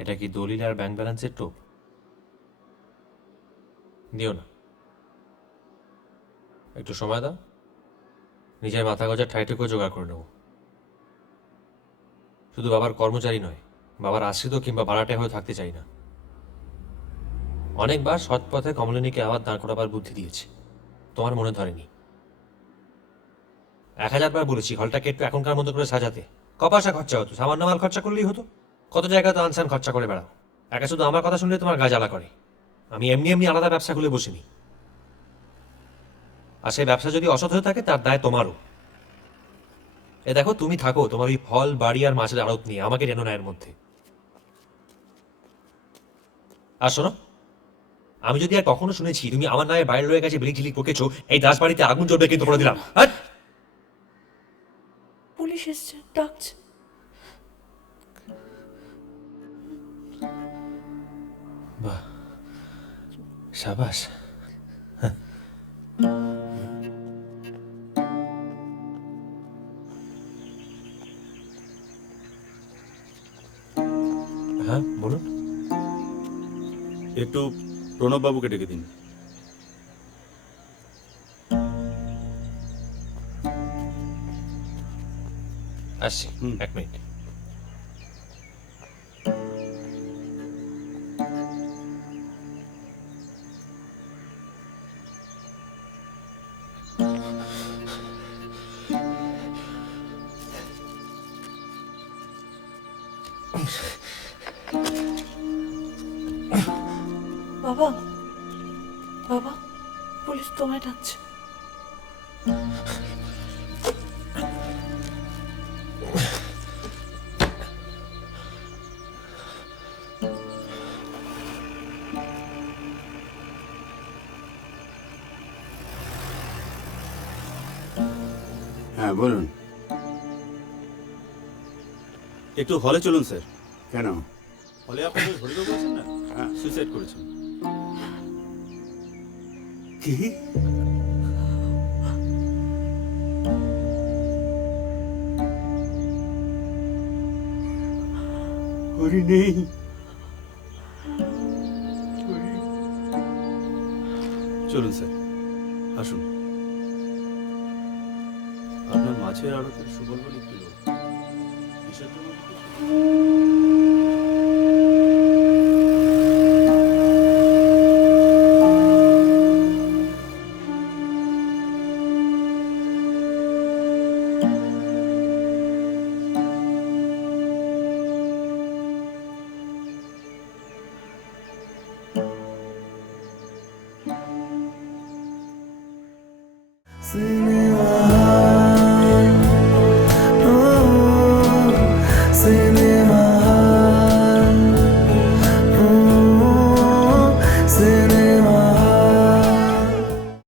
এটা কি দলিল আর ব্যাংক ব্যালেন্সের টোপ? দিও না, একটু সময় দাও, নিজের মাথা গোজার ঠাইটুকু জোগাড় করে নেব। শুধু বাবার কর্মচারী নয়, বাবার আশ্রিত কিংবা ভাড়াটে হয়ে থাকতে চাই না। অনেকবার সৎ পথে কমলিনীকে আবার দাঁড় করাবার বুদ্ধি দিয়েছি, তোমার মনে ধরেনি। 1000 বার বলেছি হলটাকে একটু এখনকার মতো করে সাজাতে। ক পয়সা খরচা হতো, সামান্য মাল খরচা করলেই হতো। কত জায়গায় তো আনসান খরচা করে বেড়াও। একা শুধু আমার কথা শুনলে তোমার গা জ্বালা করে। আমি এমনি এমনি আলাদা ব্যবসা খুলে বসিনি, আর সেই ব্যবসা যদি অসৎ হয়ে থাকে তার দায় তোমারও। এ দেখো, তুমি থাকো তোমার ওই ফল বাড়ি আর মাছের আড়ত নিয়ে, আমাকে টেনো না এর মধ্যে। আর শোনো, আমি যদি আর কখনো শুনেছি তুমি আমার নামে বাইরের লোকের কাছে বিলি ঝিলি বকেছো, এই দাস বাড়িতে আগুন জ্বলবে কিন্তু বলে দিলাম। হাট! পুলিশ এসছে, ডাকছে। বাহ, সাবাস। হ্যাঁ বলুন। একটু প্রণববাবুকে ডেকে দিন। আসছি, এক মিনিট। বাবা, বাবা, পুলিশ তোমায় ডাকছে। হ্যাঁ বলুন। একটু হলে চলুন স্যার। কেন? হলে আপনাদের হরিবাবু আছেন না, হ্যাঁ। সুইসাইড করেছেন। কি? হরি নেই। চলুন স্যার, আসুন। আপনার মাছের আড়তের সুবল বলে একটি লোক কিসের জন্য লিখেছে? Sing